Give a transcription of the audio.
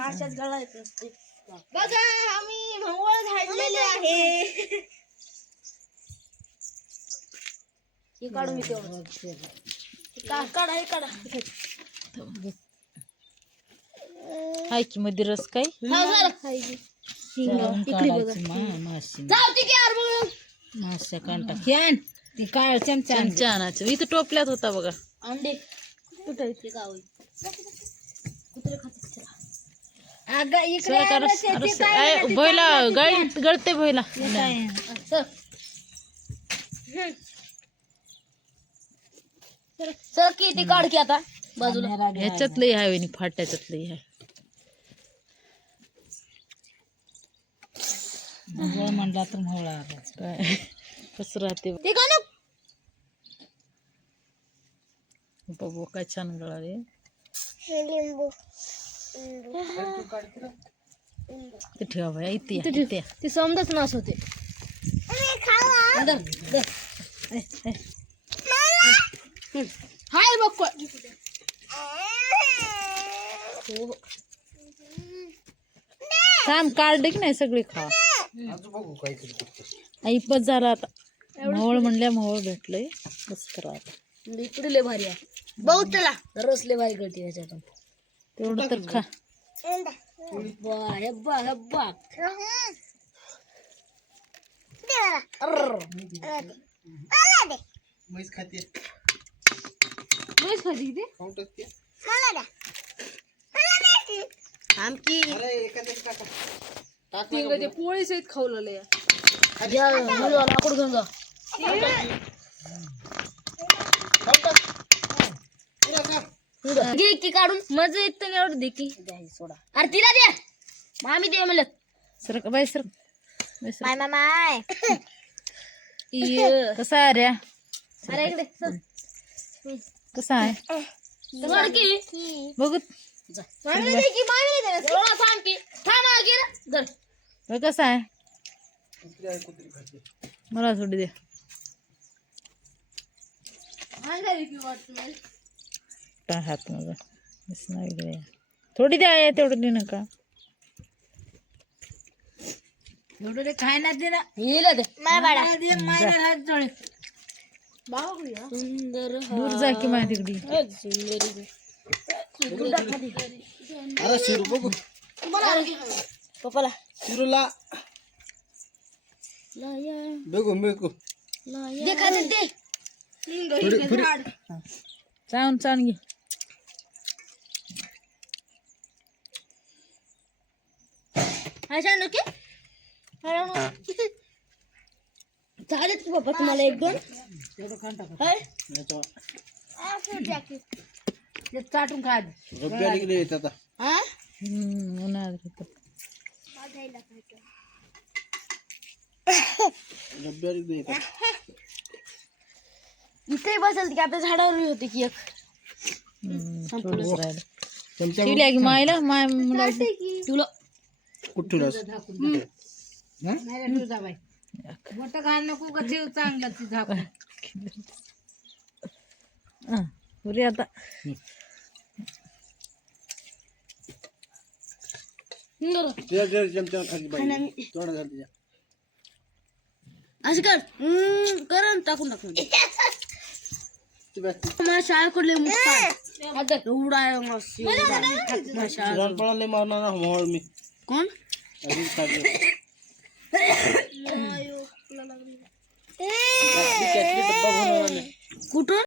माशाच गळायच नसते. बघा आम्ही भंगोळ झाडलेले आहे. हे काढून मी तेवढं काढा हे काढा. हाय की मध्ये रस काय माश्या कांटा ती काळ चमचा आणायचं. इथं टोपल्यात होता बघा अंडे कुठे गाव भोयला गळते भोयला सर किती काढ की आता बाजूला. ह्याच्यातलं आहे आणि फाट्याच्यातलं आहे. म्हणला तर मोळा काय कसं राहते ते का ना बाबू काय छान गळाले. ते ठेवा बाया इथे ते समजच नास होते. हाय बघ थांब काढ की नाही सगळे खा. ऐपत झाला आता. मोहळ म्हणल्या मोहळ भेटलंय बस करा आता. इकडे लय भारी आहे बहुत चला रस लय भारी करते याच्यातून तेवढं तर खा. पोळी सहित खावलं लाकूड घेऊन जा. घे की काढून मजा येत एवढं दे की सोडा. अरे तिला द्या मामी दे म्हणलं. सर बाय सर माय माय कसा आहे रे अरे इकडे कसा आहे बघ कसा आहे मला थोडी दे. हात माझा थोडी द्या तेवढं दे नका एवढं दे काय ना दे ना दे सुंदर दूर जा की माझ्या तिकडी. अरे शिरू बघू पप्पाला शिरूला बघू बघू दे खाली दे चावून चावून घे. झालेत की बाबा तुम्हाला एक दोन चाटून खा उन्हाळ्यात इथे बसेल की आपल्या झाडावर होते की एक की मायला माय तुला कुठून मोठ घाल नको का ठेव चांगलं ती झाकून आता असं कर कर टाकून टाकून मला शाळेकडले एवढा पळाले मारणार मोहळ मी कोण कुठून